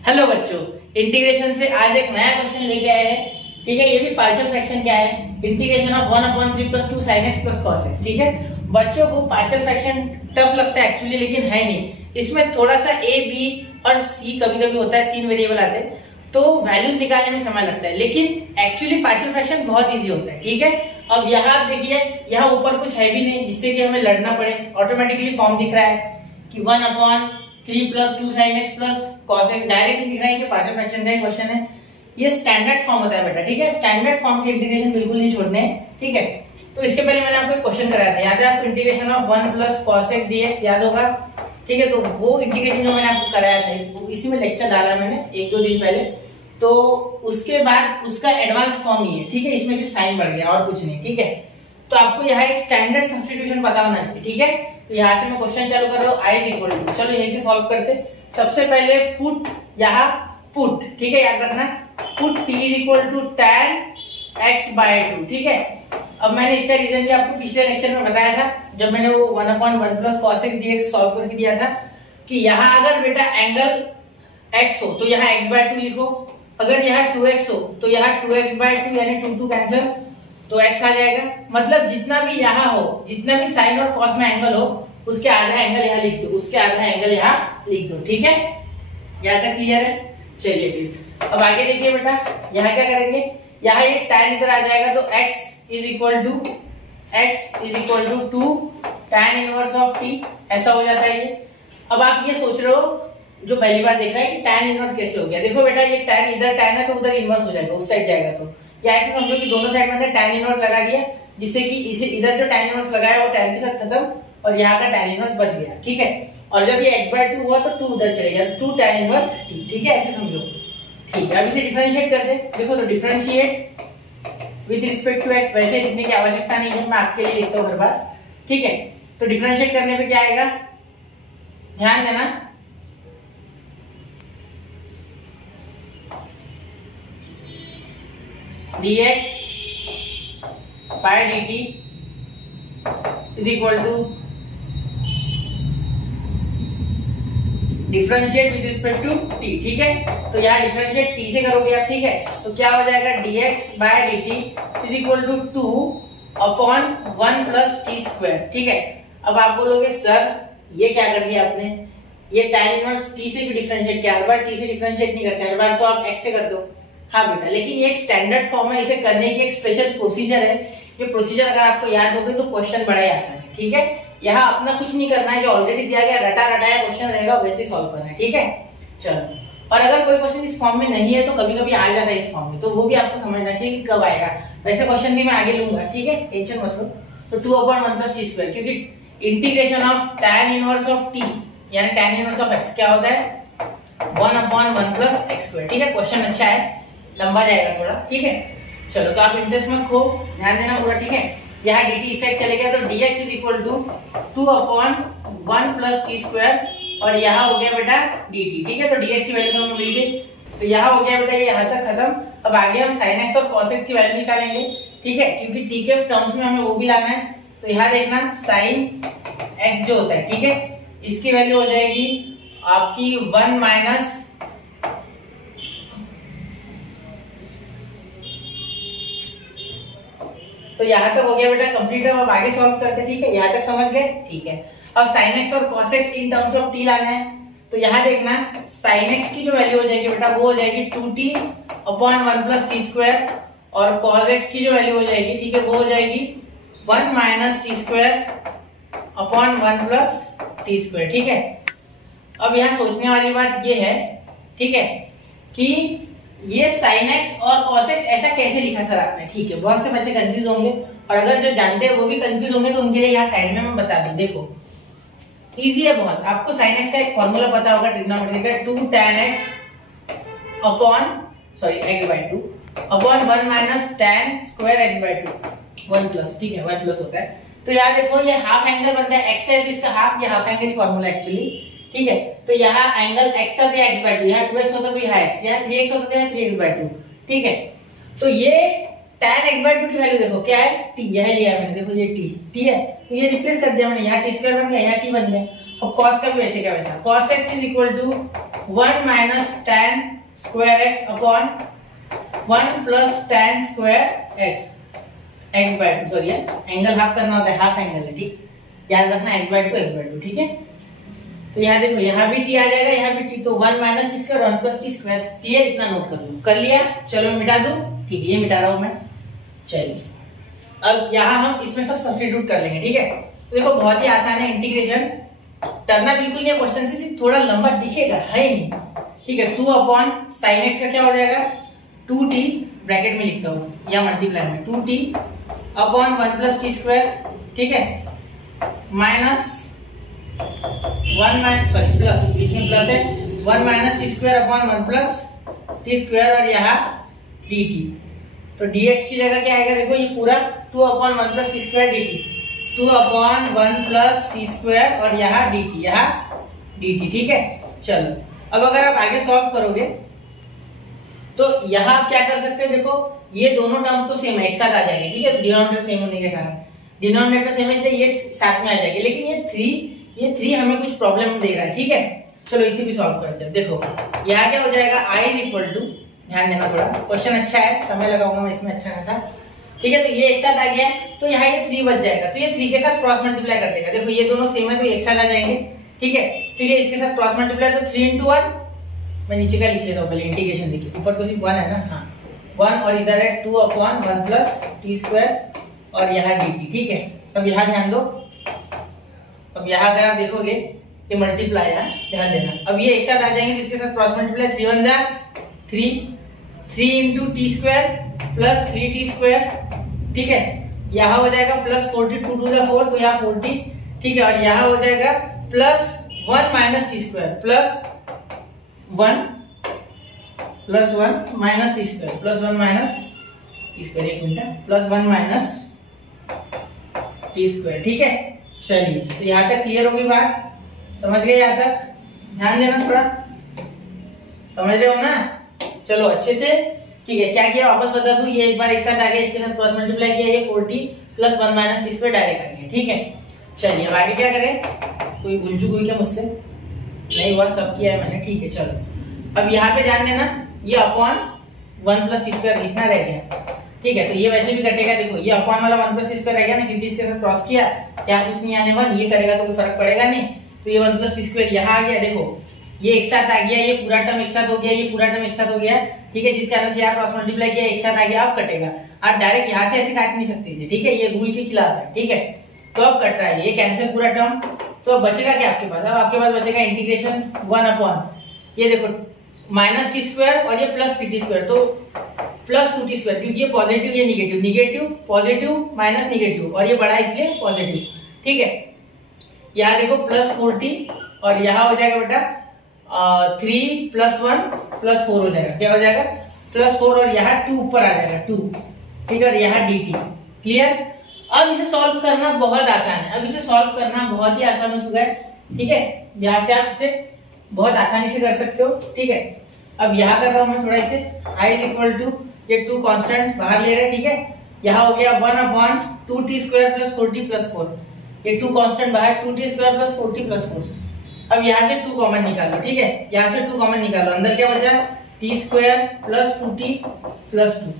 Hello बच्चों, integration से आज एक नया क्वेश्चन लेके आए हैं। ठीक है, ये भी पार्शियल फ्रैक्शन क्या है, integration of 1/3 + 2 sin x + cos x। ठीक है, बच्चों को पार्शियल फ्रैक्शन टफ लगता है एक्चुअली, लेकिन है नहीं। इसमें थोड़ा सा a, b और c कभी कभी होता है, 3 वेरिएबल आते हैं तो वैल्यूज निकालने में समय लगता है, लेकिन एक्चुअली पार्शियल फ्रैक्शन बहुत इजी होता है। ठीक है, अब यहाँ आप देखिए, यहाँ ऊपर कुछ है भी नहीं जिससे कि हमें लड़ना पड़े, ऑटोमेटिकली फॉर्म दिख रहा है कि 1/3 + 2 sin x + cos x directly दिख रहा है कि पार्शियल फ्रैक्शन का ही क्वेश्चन है। ये स्टैंडर्ड फॉर्म होता है बेटा। ठीक है, स्टैंडर्ड फॉर्म के इंटीग्रेशन बिल्कुल नहीं छोड़ने हैं। ठीक है, तो इसके पहले मैंने आपको एक क्वेश्चन कराया था, याद है आपको, integration of 1 + cos x dx याद होगा। ठीक है, तो वो इंटीग्रेशन जो मैंने आपको कराया था, इसी में लेक्चर डाला मैंने 1-2 दिन पहले, तो उसके बाद उसका एडवांस फॉर्म ही है। ठीक है, इसमें सिर्फ साइन बढ़ गया और कुछ नहीं। ठीक है, तो आपको यहाँ एक स्टैंडर्ड सब्स्टिट्यूशन पता होना चाहिए। ठीक है, तो यहाँ से मैं क्वेश्चन चालू कर रहा हूँ, i = चलो यही से सॉल्व करते। सबसे पहले पुट, यहाँ पुट, ठीक है, याद रखना, पुट t = tan x/2। ठीक है, अब मैंने इसका रीजन भी आपको पिछले लेक्चर में बताया था, जब मैंने वो 1/1 + cos x dx सॉल्व करके दिया था कि यहाँ अगर बेटा एंगल x हो तो यहाँ x/2 लिखो, अगर यहाँ 2x हो तो यहाँ 2x/2 यानी 2 कैंसिल तो x आ जाएगा। मतलब जितना भी यहाँ हो, जितना भी साइन और कॉस में एंगल हो, उसके आधा एंगल यहाँ लिख दो, उसके आधा एंगल यहाँ लिख दो। ठीक है, यहाँ तक क्लियर है। चलिए फिर अब आगे देखिए बेटा, यहाँ क्या करेंगे, यहाँ ये tan इधर आ जाएगा तो x = 2 tan इनवर्स t, ऐसा हो जाता है ये। अब आप ये सोच रहे हो, जो पहली बार देख रहा है कि tan इनवर्स कैसे हो गया, देखो बेटा ये tan इधर tan है तो उधर इनवर्स हो जाएगा, उस साइड जाएगा तो, या ऐसे समझो कि दोनों साइड मैंने tan इनवर्स लगा दिया, जिससे कि इसे इधर जो tan इनवर्स लगाया वो tan के साथ खत्म और यहाँ का tan इनवर्स बच गया। ठीक है, और जब ये x/2 हुआ तो 2 उधर चलेगा, 2 tan इनवर्स t। ठीक है, ऐसे समझो। ठीक है, अब इसे डिफरेंशिएट कर दे। देखो तो differentiate with respect to x, वैसे लिखने की आवश्यकता नहीं है, मैं आपके लिए लिखता हूँ हर बार। ठीक है, तो डिफरेंशिएट करने पे क्या आएगा, ध्यान देना, dx/dt = differentiate with respect to t। ठीक है, तो यहाँ डिफरेंशिएट t से करोगे आप। ठीक है, तो क्या हो जाएगा, dx/dt = 2/1 + t²। ठीक है, अब आप बोलोगे सर ये क्या कर दिया आपने, ये tan इनवर्स t से भी डिफरेंशिएट किया, हर बार t से डिफरेंशिएट नहीं करते, हर बार तो आप x से कर दो। हाँ बेटा, लेकिन ये एक स्टैंडर्ड फॉर्म है, इसे करने की एक स्पेशल प्रोसीजर है। ये प्रोसीजर अगर आपको याद हो गई तो क्वेश्चन बड़ा ही आसान है। ठीक है, यहाँ अपना कुछ नहीं करना है, जो ऑलरेडी दिया गया रटा रटाया क्वेश्चन रहेगा वैसे सॉल्व करना है। ठीक है, चलो, और अगर कोई क्वेश्चन इस फॉर्म में नहीं है तो कभी कभी आ जाता है इस फॉर्म में, तो वो भी आपको समझना चाहिए कि कब आएगा। वैसे क्वेश्चन भी मैं आगे लूंगा। ठीक है, टेंशन मत लो। तो 2/1 + t², क्योंकि integration of tan inverse of t यानी tan इनवर्स ऑफ x क्या होता है, 1/1 + x²। ठीक है, क्वेश्चन अच्छा है, लंबा जाएगा थोड़ा। ठीक है, चलो, तो आप इंटरेस्ट मत खो, ध्यान देना पूरा। ठीक है, यहाँ dt इस साइड चले गया तो dx = 2/1 + t², और यहाँ हो गया बेटा dt। ठीक है, तो dx की वैल्यू तो हमें मिल गई, तो यहाँ हो गया बेटा ये यहाँ तक खत्म। अब आगे हम sin x और cos x की वैल्यू निकालेंगे। ठीक है, क्योंकि t के टर्म्स में हमें वो भी लाना है, तो यहाँ देखना sin x जो होता है, ठीक है, इसकी वैल्यू हो जाएगी आपकी 1 - तो यहाँ तक हो गया बेटा कंप्लीट। अब आगे सॉल्व करते। ठीक है, यहाँ तक समझ गए। ठीक है, अब sin x और cos x in terms of t लाना है, तो यहाँ देखना sin x की जो वैल्यू हो जाएगी बेटा वो हो जाएगी 2t/1 + t², और cos x की जो वैल्यू हो जाएगी, ठीक है, वो हो जाएगी 1 - t²/1 + t²। ठीक है, अब यहाँ सोचने वाली बात ये है, ठीक है, कि ये sin x और cos x ऐसा कैसे लिखा सर आपने। ठीक है, बहुत से बच्चे कंफ्यूज होंगे, और अगर जो जानते हैं वो भी कंफ्यूज होंगे, तो उनके लिए यहाँ साइड में मैं बता दूं। देखो इजी है बहुत, आपको sin x का एक फॉर्मूला पता होगा ट्रिग्नोमेट्री का, 2 tan x/2 1 - tan² x/2 1+। ठीक है, 1+ होता है। तो यहाँ देखो ये हाफ एंगल बनता है, x है तो इसका हाफ, ये हाफ एंगल फॉर्मूला एक्चुअली। ठीक है, तो यहाँ एंगल x था तो यहाँ x/2, यहाँ 2x होता तो यहाँ x, यहाँ 3x होता तो यहाँ 3x/2। ठीक है, तो ये tan x/2 की वैल्यू देखो क्या है, t, यह लिया मैंने, देखो ये t है, तो ये रिप्लेस कर दिया मैंने, यहाँ t² बन गया, यहाँ t बन गया। अब cos का भी वैसे क्या वैसा, cos x = 1 minus tan square x upon 1 plus tan square x, x by two, sorry angle half करना होता है, हाफ एंगल है, ठीक, याद रखना x बाय टू, ठीक है। तो यहाँ देखो, यहाँ भी t आ जाएगा, यहाँ भी t, तो 1 minus T square 1 plus T square, clear, इतना नोट कर लो, कर लिया, चलो मिटा दूं, ठीक है, ये मिटा रहा हूं मैं, चलिए अब यहाँ हम इसमें सब सब्स्टिट्यूट कर लेंगे, ठीक है। तो देखो बहुत ही आसान है, इंटीग्रेशन करना बिल्कुल नहीं है, क्वेश्चन से सिर्फ थोड़ा लंबा दिखेगा, है नहीं, ठीक है। 2 अपॉन साइन एक्स का क्या हो जाएगा, 2t, ब्रैकेट में लिखता हूँ या मल्टीप्लाई में, 2t upon 1 plus T square, ठीक है, माइनस 1 माइनस, सॉरी प्लस, बीच में प्लस है, 1 minus T square upon 1 plus T square और यहाँ dt, तो dx की जगह क्या आएगा, देखो ये पूरा 2 upon 1 plus T square dt, 2 upon 1 plus T square और यहाँ dt, ठीक है। चलो अब अगर आप आगे सॉल्व करोगे तो यहाँ आप क्या कर सकते हो, देखो ये दोनों टर्म्स तो सेम है, एक साथ आ जाएंगे, ठीक है, डिनोमिनेटर सेम होने के कारण, डिनोमिनेटर सेम है इसलिए ये साथ में आ जाएंगे, लेकिन ये 3 हमें कुछ प्रॉब्लम दे रहा है, ठीक है। चलो इसे भी सॉल्व करते हैं। देखो यहाँ क्या हो जाएगा, i इज इक्वल टू, ध्यान देना थोड़ा, क्वेश्चन अच्छा है, समय लगाऊंगा मैं इसमें अच्छा खासा, ठीक है। तो ये एक साथ आ गया, तो यहाँ ये 3 बच जाएगा, तो ये 3 के साथ क्रॉस मल्टीप्लाई कर देगा, देखो ये दोनों सेम है तो एक साथ आ जाएंगे, ठीक है। फिर ये इसके साथ क्रॉस मल्टीप्लाई, तो 3 into 1, मैं नीचे का लिख लेता हूँ पहले, इंटीग्रेशन देखिए, ऊपर तो सिर्फ 1 है ना, हाँ 1, और इधर है 2 अपॉन 1 प्लस टी स्क्वायर और यहाँ dt, ठीक है। अब यहाँ ध्यान दो, अब यहाँ अगर आप देखोगे ये मल्टीप्लाई है, ध्यान देना, अब ये एक साथ आ जाएंगे जिसके साथ क्रॉस मल्टीप्लाई, 3 1 जा 3 into T square plus 3t square, ठीक है, यहाँ हो जाएगा प्लस 42 टू द 4, तो यहाँ 40, ठीक है, और यहाँ हो जाएगा plus 1 minus T square plus 1 minus T square plus 1 minus T square, एक minute, plus 1 minus T square, ठीक है। चलिए तो यहाँ तक क्लियर होगी बात, समझ गए यहाँ तक, ध्यान देना थोड़ा, समझ रहे हो ना, चलो अच्छे से, ठीक है। क्या किया वापस बता दूं, ये एक बार एक साथ आ गया, इसके साथ क्रॉस मल्टीप्लाई किया, ये 40 plus 1 minus T square direct आ गया, ठीक है। चलिए अब आगे क्या करें, कोई भूल चूक हुई क्या मुझसे, नहीं हुआ, सब किया है मैंने, ठीक है। चलो अब यहाँ पे ध्यान देना, ये अपॉन 1 प्लस टी स्क्वायर लिखना रह गया, ठीक है, तो ये वैसे भी कटेगा, देखो ये अपॉन वाला 1 प्लस टी स्क्वायर रह गया ना, क्योंकि इसके साथ क्रॉस किया, यहाँ कुछ नहीं आने वाला, ये करेगा तो कोई फर्क पड़ेगा नहीं, तो ये 1 प्लस टी स्क्वायर यहाँ आ गया, देखो ये एक साथ आ गया, ये पूरा टर्म एक साथ हो गया, ये पूरा टर्म एक साथ हो गया, ठीक है, जिस कारण से यहाँ क्रॉस मल्टीप्लाई किया, एक साथ आ गया, अब कटेगा, आप डायरेक्ट यहाँ से ऐसे काट नहीं सकते थे, ठीक है, ये रूल के खिलाफ है, ठीक है। तो अब कट रहा है, ये कैंसिल पूरा टर्म, तो अब बचेगा क्या आपके पास, अब आपके पास बचेगा इंटीग्रेशन 1 अपॉन, ये देखो माइनस टी स्क्वायर और ये प्लस 3t स्क्वायर, तो प्लस 2t स्क्वायर, क्योंकि ये पॉजिटिव ये negative, negative positive minus negative, और ये बड़ा इसलिए पॉजिटिव, ठीक है। यहाँ देखो प्लस 4t और यहाँ हो जाएगा बेटा 3 प्लस 1 प्लस 4 हो जाएगा, क्या हो जाएगा प्लस 4, और यहाँ 2 ऊपर आ जाएगा 2, ठीक है, और यहाँ dt, क्लियर। अब इसे सॉल्व करना बहुत आसान है, अब इसे सॉल्व करना बहुत ही आसान हो चुका है, ठीक है, यहाँ से आप इसे बहुत आसानी से कर सकते हो, ठीक है। अब यहाँ कर रहा हूँ मैं थोड़ा इसे, i इज इक्वल टू, ये 2 कांस्टेंट बाहर ले रहे हैं, ठीक है, यहाँ हो गया 1 upon 2t square plus 4t plus 4, ये 2 कांस्टेंट बाहर, 2t square plus 4t plus 4, अब यहाँ से 2 कॉमन निकालो, ठीक है, यहाँ से 2 कॉमन निकालो, अंदर क्या बचा t square plus 2t plus 2,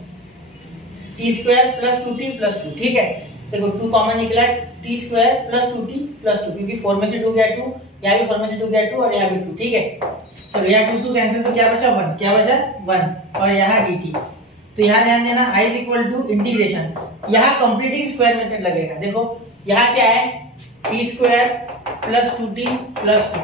t square plus 2t plus 2, ठीक है, देखो 2 कॉमन निकला, t square plus 2t plus 2, क्योंकि 4 में से 2 गया 2, यहाँ भी 4 में से 2 गया 2 और यहाँ भी 2, ठीक है। चलो यहाँ 2 कैंसिल, तो क्या बचा 1, क्या बचा 1, और यहाँ dt, तो यहाँ ध्यान देना i is equal to integration, यहाँ कंप्लीटिंग स्क्वायर मेथड लगेगा, देखो यहाँ क्या है t square plus 2t plus 2,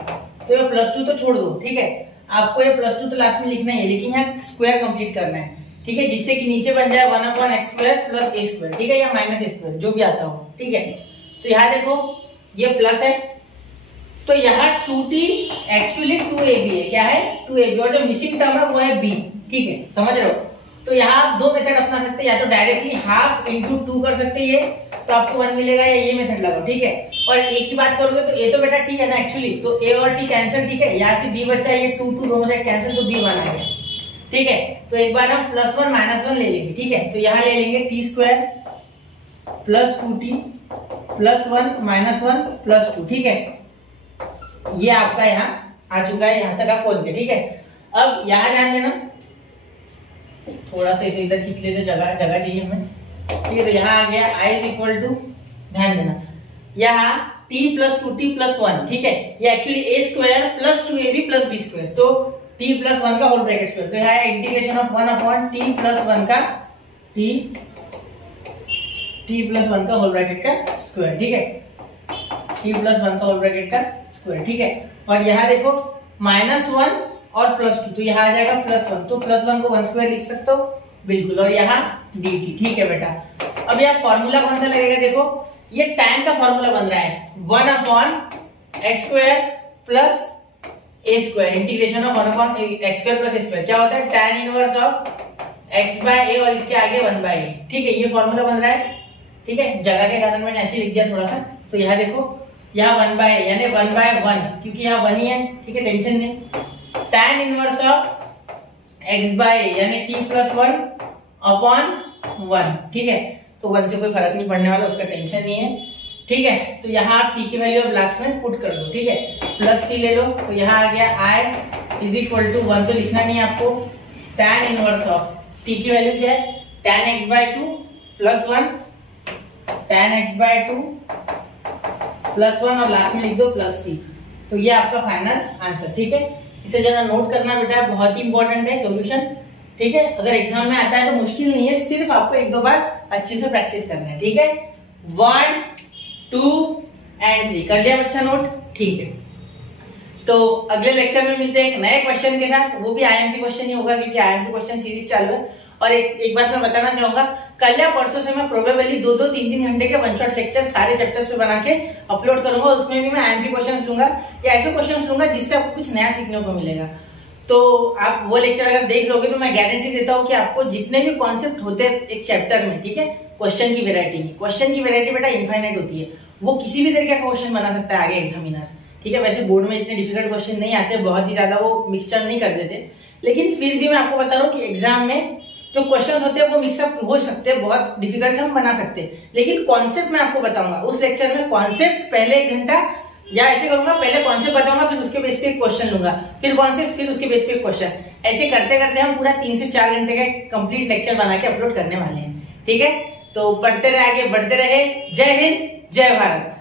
तो ये प्लस 2 तो छोड़ दो, ठीक है, आपको ये प्लस 2 तो लास्ट में लिखना ही है, लेकिन यहाँ स्क्वायर कंप्लीट करना है, ठीक है, जिससे कि नीचे बन जाए 1 upon x square plus a square, ठीक है, या माइनस a स्क्वायर, जो भी आता हो, ठीक है। तो यहाँ देखो ये प्लस है, तो यहाँ 2t एक्चुअली 2ab है, क्या है 2ab, और जो मिसिंग टर्म है वो है b, ठीक है, समझ रहे हो। तो यहाँ आप 2 मेथड अपना सकते हैं, या तो डायरेक्टली हाफ इंटू 2 कर सकते हैं, ये तो आपको 1 मिलेगा, या ये मेथड लगाओ, ठीक है। और a की बात करोगे तो a तो बेटा t है ना एक्चुअली, तो a और t कैंसिल, ठीक है, यहाँ से b बचा, ये 2 2 दोनों साइड कैंसिल, तो b 1 आ गया, ठीक है। तो एक बार हम प्लस 1 माइनस 1 ले लेंगे, ठीक है, तो यहाँ ले लेंगे t square plus 2t plus 1 minus 1 plus 2, ठीक है, ये आपका यहाँ आ चुका है, यहाँ तक आप पहुंच गए। ठीक है, अब यहाँ ध्यान देना, थोड़ा सा इसे इधर खींच लेते, जगह चाहिए हमें। ठीक है, तो यहाँ आ गया i इज इक्वल टू, ध्यान देना यहाँ t प्लस 2t+1, ठीक है, ये actually a square plus 2ab plus b square, तो t प्लस 1 का होल ब्रैकेट स्क्वायर, तो यहाँ इंटीग्रेशन ऑफ 1/t प्लस 1 का t प्लस 1 का होल ब्रैकेट का स्क्वायर। ठीक है, t प्लस 1 का होल ब्रैकेट का स्क्वायर। ठीक है, और यहाँ देखो -1 और +2, तो यहाँ आ जाएगा +1, तो +1 को 1 स्क्वायर लिख सकते हो बिल्कुल, और यहाँ dt। ठीक है बेटा, अब यहाँ फॉर्मूला कौन सा लगेगा, देखो ये tan का फॉर्मूला बन रहा है 1/x² plus a², integration of 1/x² plus a², क्या होता है tan इनवर्स ऑफ x/a और इसके आगे 1/a। ठीक है, ये फॉर्मूला बन रहा है। ठीक है, जगह के कारण मैंने ऐसे लिख दिया थोड़ा सा, तो यहाँ देखो यहाँ 1/a यानी 1/1, क्योंकि यहाँ 1 ही है। ठीक है, टेंशन नहीं, tan इनवर्स ऑफ x/a यानी t+1/1। ठीक है, तो 1 से कोई फर्क नहीं पड़ने वाला, उसका टेंशन नहीं है। ठीक है, तो यहाँ आप t की वैल्यू अब लास्ट में पुट कर दो। ठीक है, प्लस c ले लो, तो यहाँ आ गया i इज इक्वल टू 1, तो लिखना नहीं है आपको, tan इनवर्स ऑफ t की वैल्यू क्या है, tan x/2 plus 1, tan x/2 plus 1 और लास्ट में लिख दो प्लस c, तो ये आपका फाइनल आंसर। ठीक है, इसे जरा नोट करना बेटा, बहुत ही इंपॉर्टेंट है सॉल्यूशन। ठीक है, अगर एग्जाम में आता है तो मुश्किल नहीं है, सिर्फ आपको 1-2 बार अच्छे से प्रैक्टिस करना है। ठीक है, 1, 2 एंड 3 कर लिया बच्चा नोट। ठीक है, तो अगले लेक्चर में मिलते हैं एक नए क्वेश्चन के साथ, वो भी आईएमपी क्वेश्चन ही होगा, क्योंकि आईएमपी क्वेश्चन सीरीज चालू है। और एक बात मैं बताना चाहूंगा, कल या परसों से मैं प्रोबेबली 2-2, 3-3 घंटे के वन शॉट लेक्चर सारे चैप्टर्स पे बना के अपलोड करूंगा, उसमें भी मैं आईएमपी क्वेश्चंस लूंगा या ऐसे क्वेश्चंस लूंगा जिससे आपको कुछ नया सीखने को मिलेगा। तो आप वो लेक्चर अगर देख लोगे तो मैं गारंटी देता हूँ कि आपको जितने भी कॉन्सेप्ट होते हैं एक चैप्टर में, ठीक है, क्वेश्चन की वेरायटी बेटा इनफाइनाइट होती है, वो किसी भी तरीके का क्वेश्चन बना सकता है आगे एग्जामिनर। ठीक है, वैसे बोर्ड में इतने डिफिकल्ट क्वेश्चन नहीं आते, बहुत ही ज्यादा वो मिक्सचर नहीं कर देते, लेकिन फिर भी मैं आपको बता रहा हूँ कि एग्जाम में जो क्वेश्चंस होते हैं वो मिक्सअप हो सकते हैं, बहुत डिफिकल्ट हम बना सकते हैं, लेकिन कॉन्सेप्ट मैं आपको बताऊंगा उस लेक्चर में। कॉन्सेप्ट पहले 1 घंटा या ऐसे करूंगा, पहले कॉन्सेप्ट बताऊंगा, फिर उसके बेस पे एक क्वेश्चन लूंगा, फिर कॉन्सेप्ट, फिर उसके बेस पे एक क्वेश्चन, ऐसे करते करते हम पूरा 3 से 4 घंटे का कंप्लीट लेक्चर बना के अपलोड करने वाले हैं। ठीक है, तो पढ़ते रहे, आगे बढ़ते रहे। जय हिंद, जय भारत।